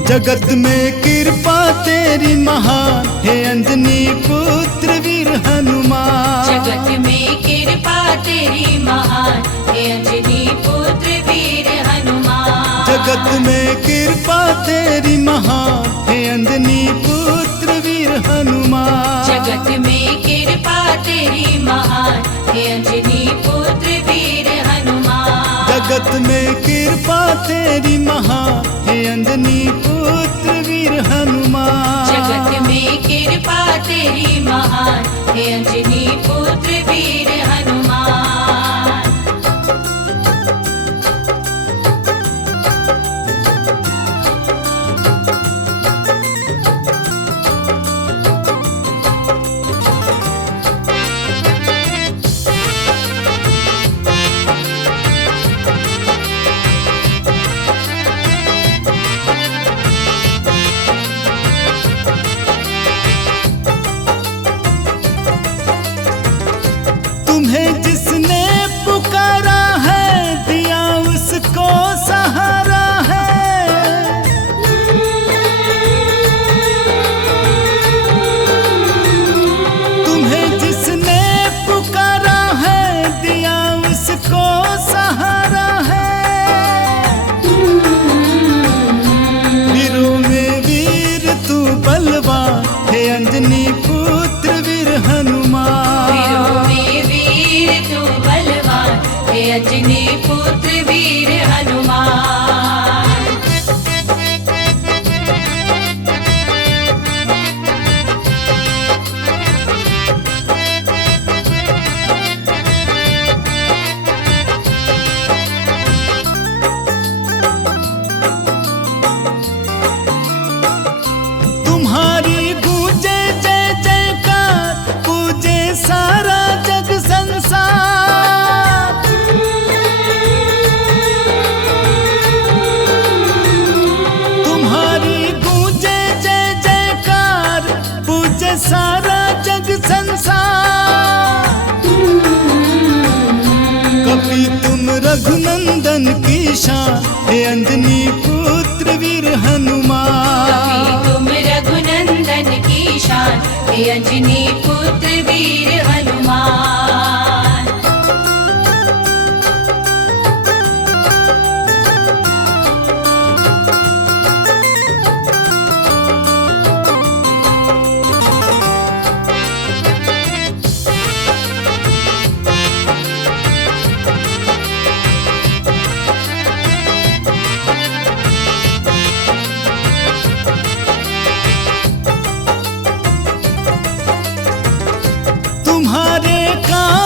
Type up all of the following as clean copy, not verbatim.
जगत में कृपा तेरी महान हे अंजनी पुत्र वीर हनुमान। जगत में कृपा तेरी महान हे अंजनी पुत्र वीर हनुमान। जगत में कृपा तेरी महान हे अंजनी पुत्र वीर हनुमान। जगत में कृपा तेरी महान हे अंजनी पुत्र वीर हनुमान। जगत में कृपा तेरी महान हे अंजनी पुत्र वीर हनुमान। जगत में कृपा तेरी महान हे अंजनी पुत्र वीर हनुमान। तुम्हें जिसने पुकारा है दिया उसको सहारा है। तुम्हें जिसने पुकारा है दिया उसको सहारा है। वीरों में वीर तू बलवान हे अंजनी पुत्र वीर हनुमान। वीरों में वीर तू बलवान हे अंजनी पुत्र वीर हनुमान। तुम्हारी गूंजे जय जयकार पूजे सारा जग संसार। तुम्हारी गूंजे जय जयकार पूजे सारा जग संसार। कपि तुम रघुनंदन की शान हे अंजनी पुत्र वीर हनुमान। कभी तुम रघुनंदन की शान हे अंजनी पुत्र वीर हनुमान। तुम्हारे काम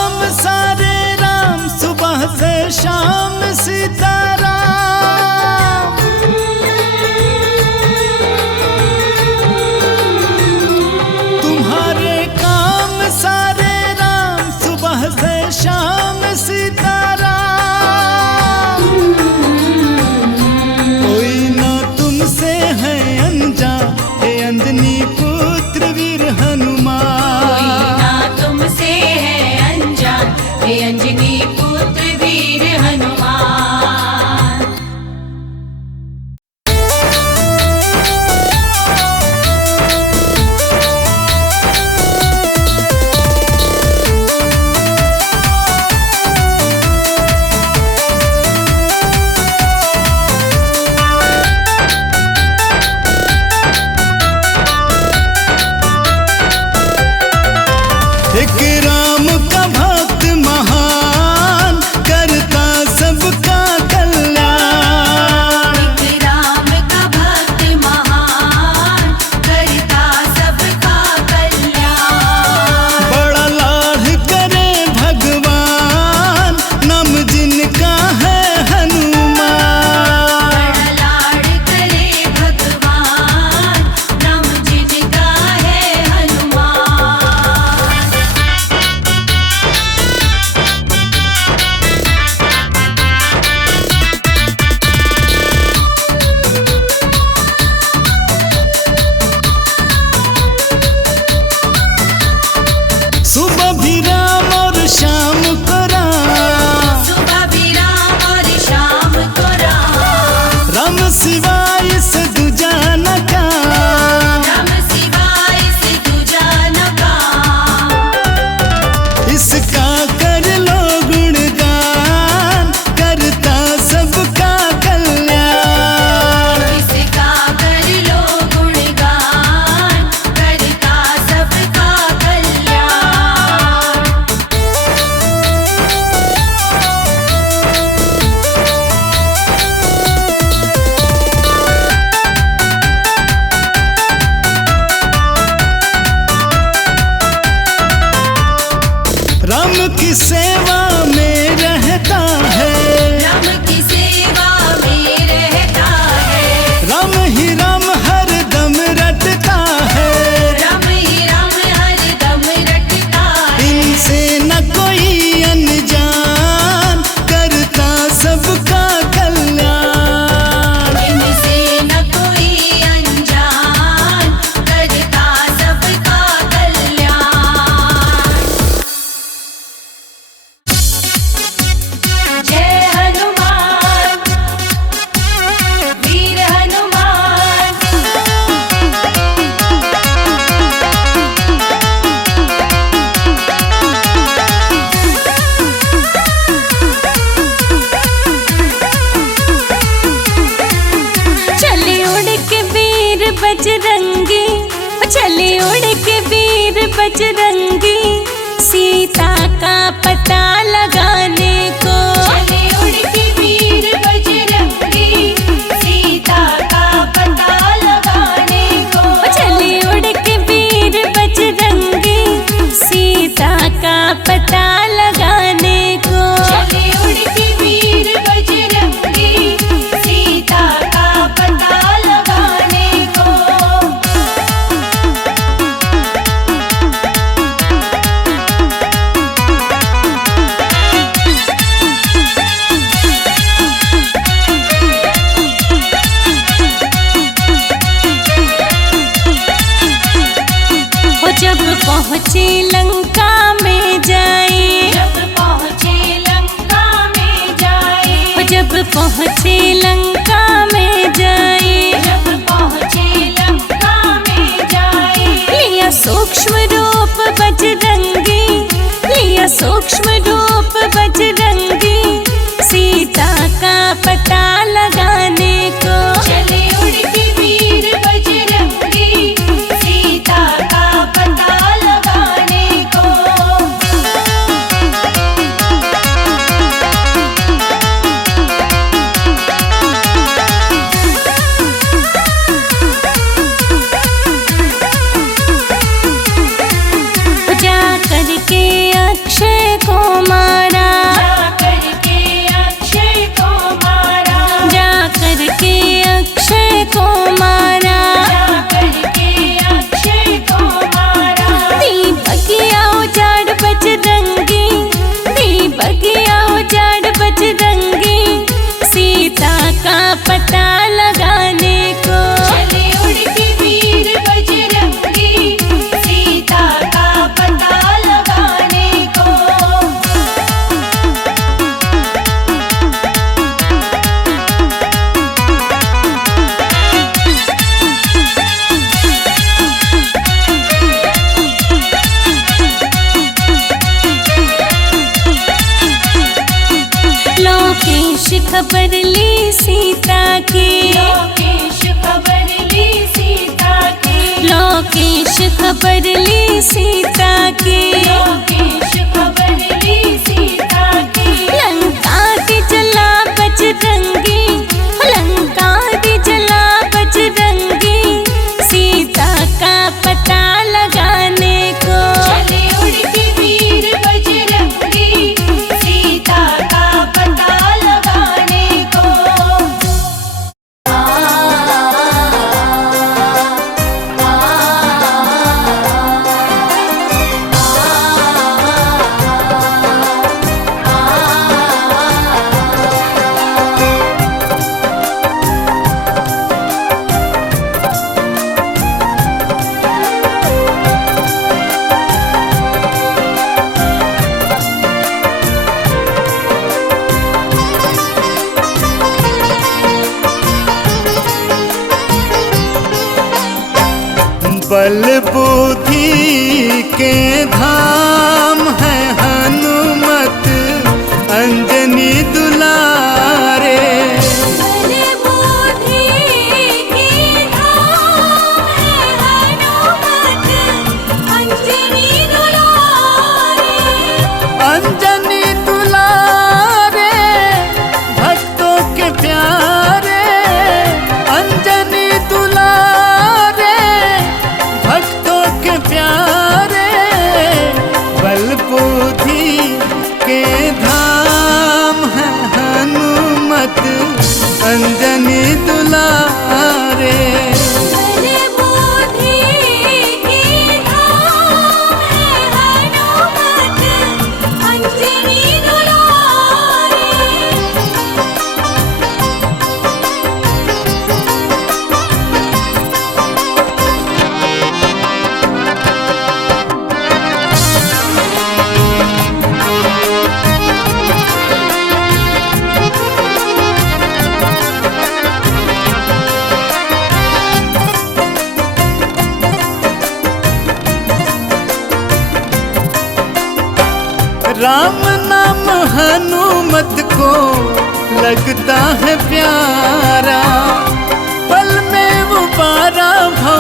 बजरंगी, चले उड़ के वीर बजरंगी, सीता का पता लगाने को। चले उड़ के वीर बजरंगी, सीता का पता लगाने को। चले उड़ के वीर बजरंगी, सीता का पता लगाने को। चले उड़ के वीर बजरंगी, सीता का पता लगाने को। जब पहुँचे लंका में जाए, जब पहुँचे लंका में जाए, जब पहुँचे लंका में जाए, जब पहुँचे लंका में जाए, लिया सूक्ष्म रूप बजरंगी, लिया सूक्ष्म रूप बजरंगी, सीता का पता लगाने को। चले उड़ के वीर बजरंगी, सीता का पता लगाने को। जा करके अक्षय को मारा, जा करके अक्षय को मारा, जा करके अक्षय को मारा, जा करके अक्षय को मारा। दीपकिया उजाड़ बजरंगी, दीपकिया उजाड़ बजरंगी, सीता का पता लगाने को। चले उड़ के वीर बजरंगी, सीता का पता लगाने को। लोकेश खबर ली सीता की, लोकेश खबर ली सीता की, लोकेश खबर ली सीता की, लोकेश खबर ली सीता की। लंका दी जला बजरंगी, लंका दी जला बजरंगी, सीता का पता लगाने को। चले उड़ के वीर बजरंगी, सीता का पता लगाने को। बल बुद्धि के धाम है हनुमत अंजनी दुलारे। बल बुद्धि के धाम है हनुमत अंजनी दुलारे। अंजनी दुलारे भक्तों के प्यारे, अंजनी दुलारे भक्तों के प्यारे। बल बुद्धि के धाम है हनुमत अंजनी दुलारे। बल बुद्धि के धाम है हनुमत अंजनी दुलारे। राम नाम हनुमत को लगता है प्यारा, पल में वो पारा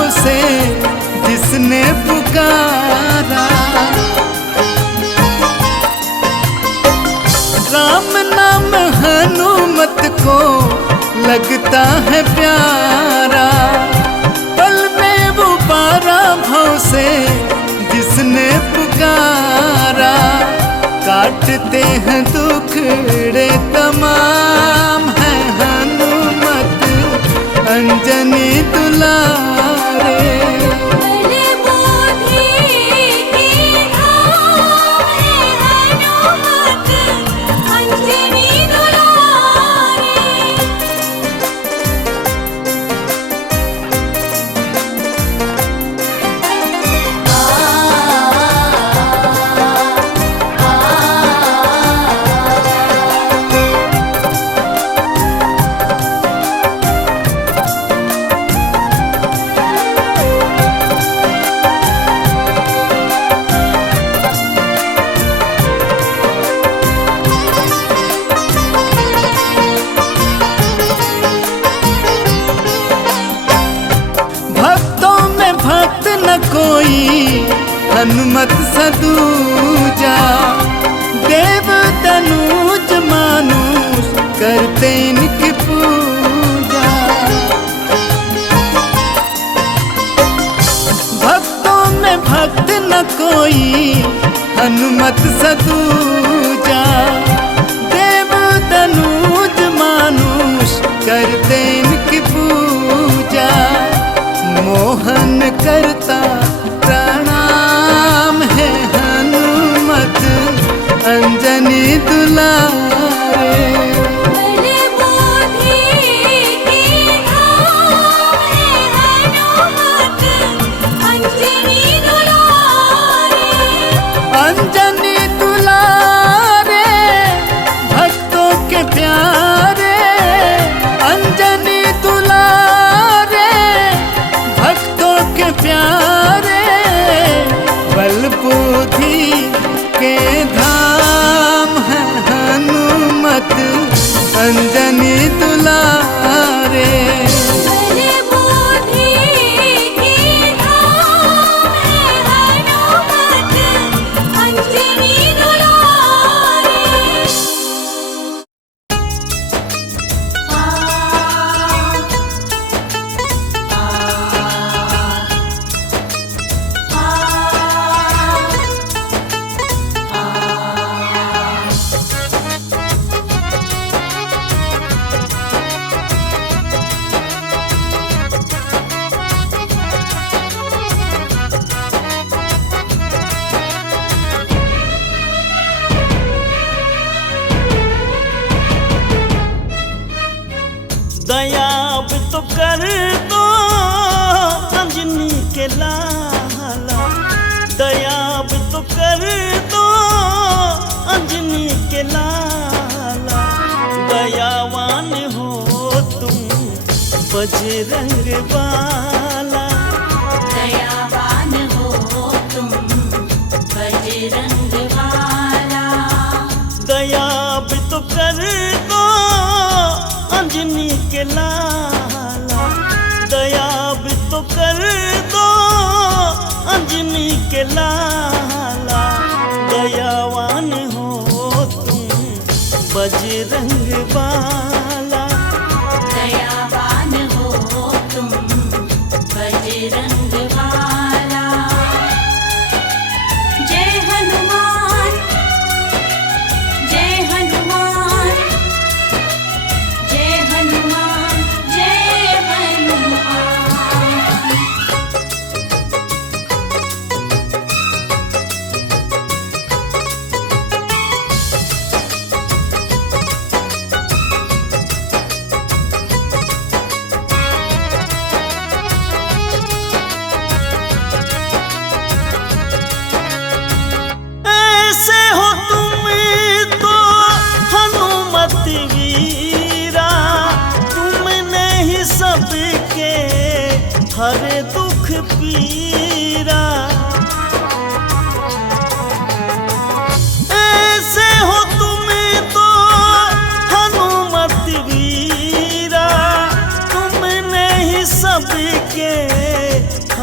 से जिसने पुकारा। राम नाम हनुमत को लगता है प्यारा, पल में वो पारा भव से जिसने पुकारा। काटते हैं दुखड़े तमाम है हनुमत अंजनी दुलारे। कोई हनुमत सदूजा, देव तनुज मानुष करते इनकी पूजा। भक्तों में भक्त न कोई हनुमत सदूजा, देव तनुज मानुष करते इनकी पूजा। मोहन करता प्रणाम है हनुमत अंजनी दुलारे। अंजनी दुलारे भक्तों के प्यारे, अंजनी दुलारे भक्तों के प्यारे। बल बुद्धि के धाम है हनुमत अंजनी दुलारे। दया भी तो कर दो अंजनी के लाला, दया भी तो कर दो अंजनी के लाला। दयावान हो तुम बजरंग वाला, दयावान हो तुम बजरंग वाला। दया भी तो कर दो अंजनी के लाला, दया भी तो कर दो अंजनी के लाला। दयावान हो तुम बजरंग वाला, दयावान हो तुम बजरंग वाला। जय हनुमान जय हनुमान जय हनुमान जय हनुमान। ऐसे हो तुम तो हनुमत वीरा, तुमने ही सबके हर दुख पीरा। ऐसे हो तुम तो हनुमत वीरा, तुमने ही सबके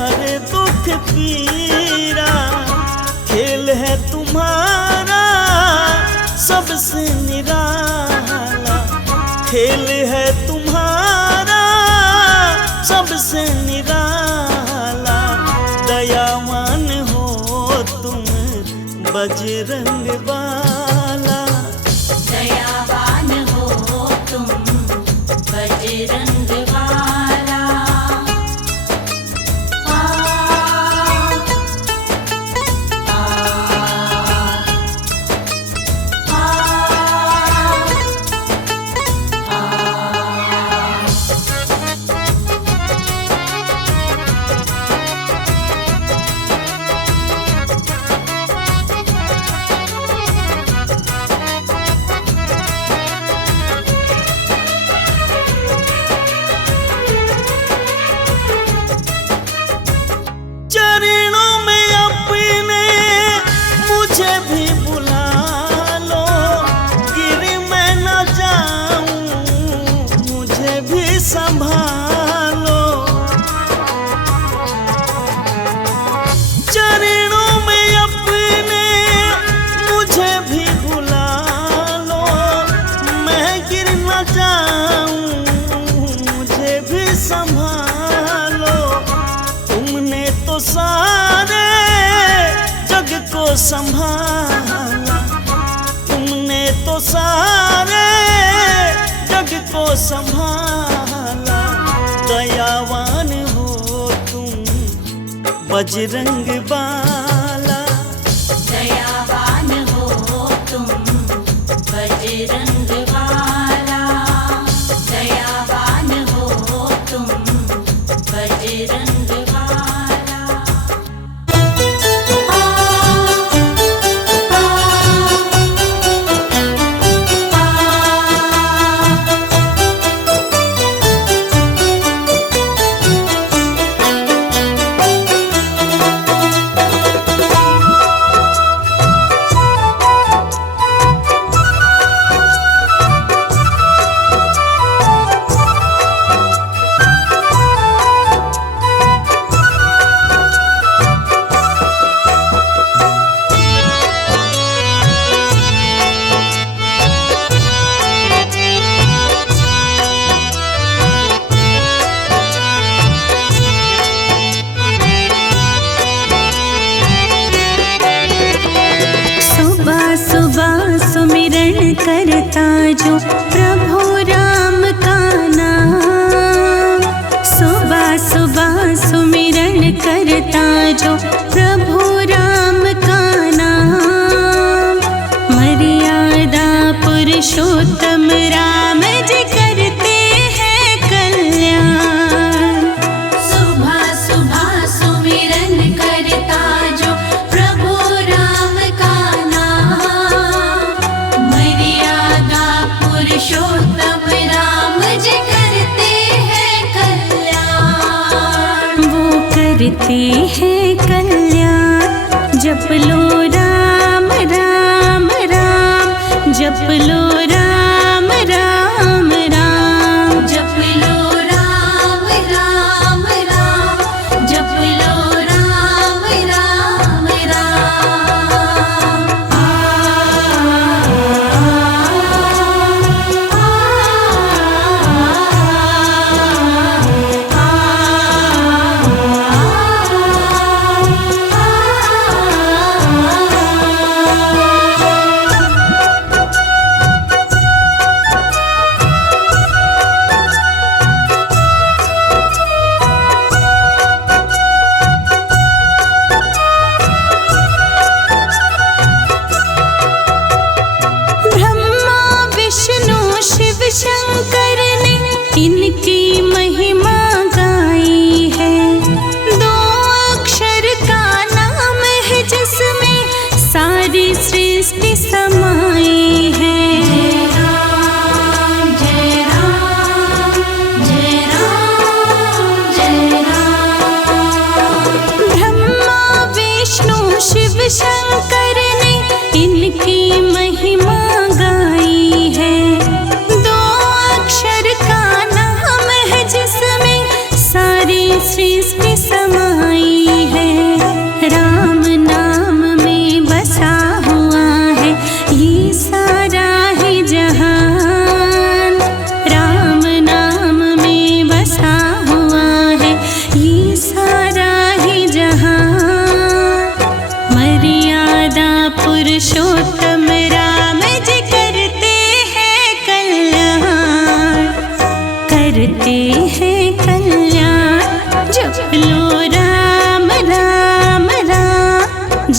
सारे दुख पीरा, खेल है तुम्हारा सबसे निराला, खेल है तुम्हारा सबसे निराला। दयावान हो तुम बजरंग बाला, दयावान हो तुम बजरंग वाला। चरणों में अपने मुझे भी बुला लो, गिर मैं न जाऊं मुझे भी संभालो। चरणों में अपने मुझे भी बुला लो, मैं गिर न जाऊं मुझे भी संभालो। तुमने तो सारे जग को संभाला, तुमने तो सारे जग को संभाला। दयावान हो तुम बजरंग बाला, दयावान हो तुम बजरंग वाला, दयावान हो तुम बजरंग वाला। करता जो प्रभु राम का नाम, सुबह सुबह सुमिरन करता जो प्रभु राम का नाम। मर्यादा पुरुषोत्तम राम जी करते हैं कल्याण। सुबह सुबह सुमिरन करता जो प्रभु राम का नाम, मर्यादा पुरुषोत्तम राम जी करते हैं कल्याण। वो करते हैं कल्याण, जप लो राम राम राम, जप लो राम राम राम, जप लो राम राम राम, जप लो राम राम राम। शंकर ने इनकी महिमा गाई है। दो अक्षर का नाम है जिसमें सारी सृष्टि समाई है। जय राम जय राम जय राम जय राम। ब्रह्मा विष्णु शिव शंकर ने इनकी महिमा गाई है। जिसमें सारी सृष्टि समाई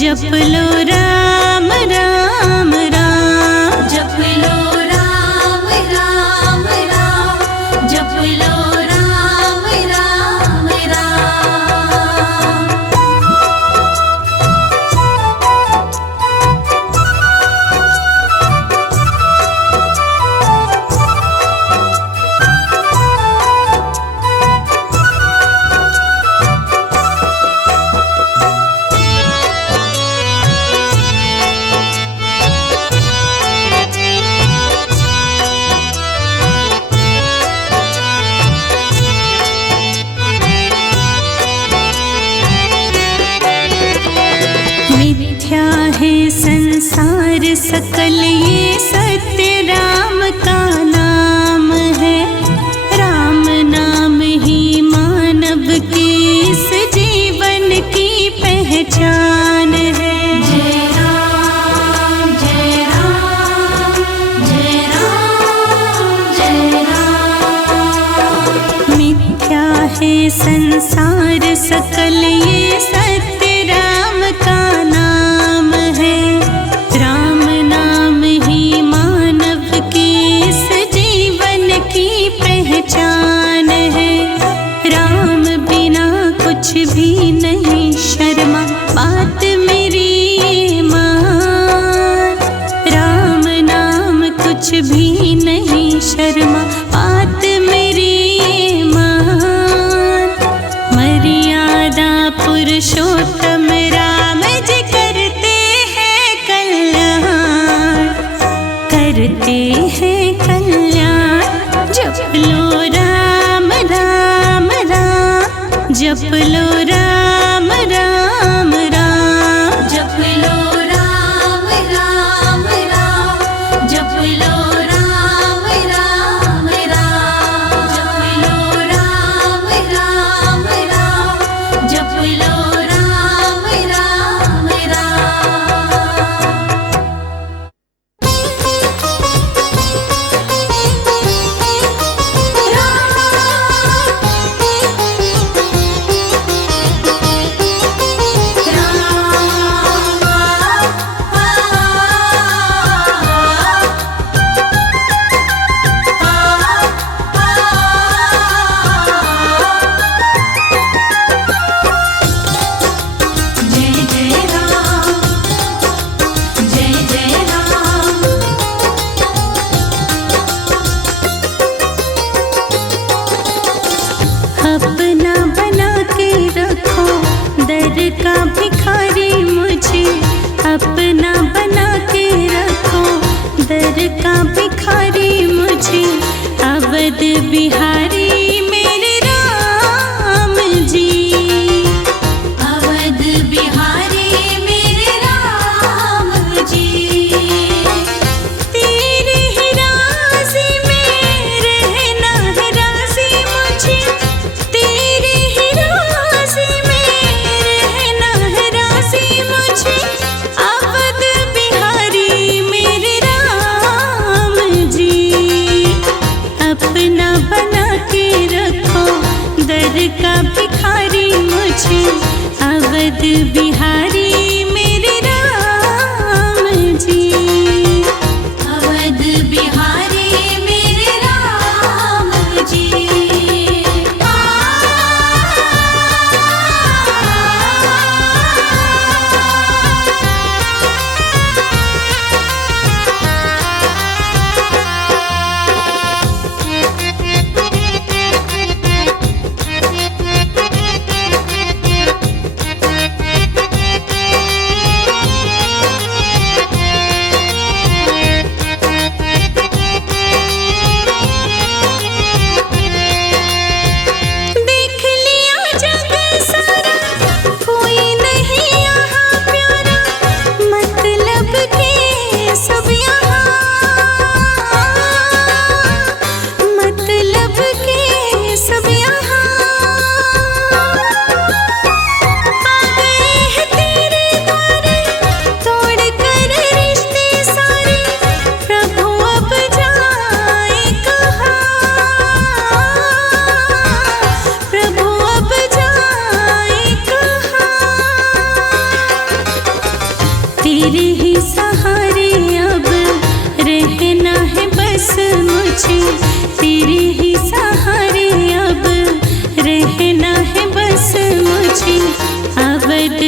जप लो राम राम राम, जप लो राम राम राम, जप लो राम राम राम। मिथ्या है संसार सकल ये सत्य राम का नाम है, राम नाम ही मानव के इस जीवन की पहचान है। जय राम जय राम जय राम जय राम। मिथ्या है संसार सकल ये सत्य राम का नाम है, राम नाम ही मानव की इस जीवन की पहचान है। राम बिना कुछ भी नहीं शर्मा बात मेरी मान, राम नाम कुछ भी नहीं शर्मा बात मेरी मान। मर्यादा पुरुषोत्तम राम जी करते हैं कल्याण, करते हैं कल्याण। जप लो राम राम राम, जप लो राम राम राम, जप लो राम राम राम, जप लो राम राम राम, जप लो राम राम राम, जप लो राम राम जय जय राम जय जय राम। अपना बना के रखो दर का भिखारी मुझे, अपना बना के रखो दर का भिखारी मुझे। अवध बिहारी मेरे राम जी, अवध बिहारी मेरे राम जी। तेरे ही राज़ी में रहना है राज़ी मुझे, तेरे ही राज़ी में रहना है राज़ी मुझे। अवध बिहारी मेरे राम जी, अपना बना के रखो दर का भिखारी मुझे। अवध बिहारी मेरे राम जी, अवध बिहारी मेरे राम जी।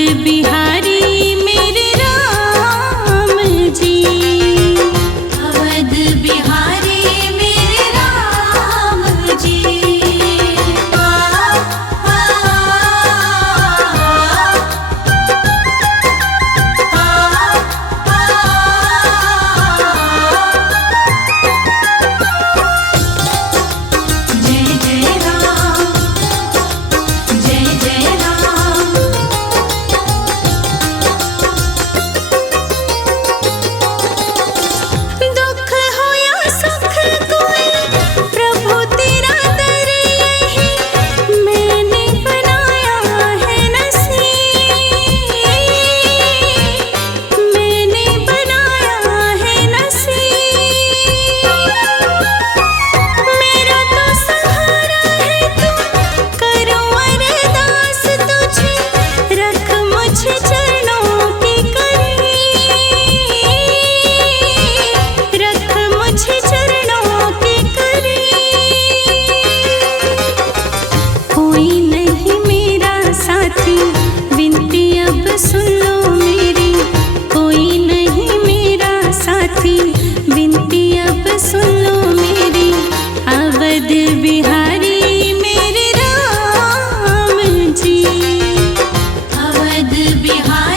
बिहारी मेरे राम जी। अवध बिहारी मेरे राम जी। जय जय राम, जय जय राम। दुख हो या सुख कोई प्रभु तेरा दर यही मैंने बनाया है नसीब, मैंने बनाया है नसीब। मेरा तो सहारा है तू, करूं अरदास तुझे, रख मुझे चरणों के करीब, रख मुझे चरणों के करीब। कोई नहीं मेरा साथी, विनती अब सुन लो मेरी, कोई नहीं मेरा साथी, विनती अब सुन लो मेरी। अवध बिहारी मेरे राम जी। अवध बिहारी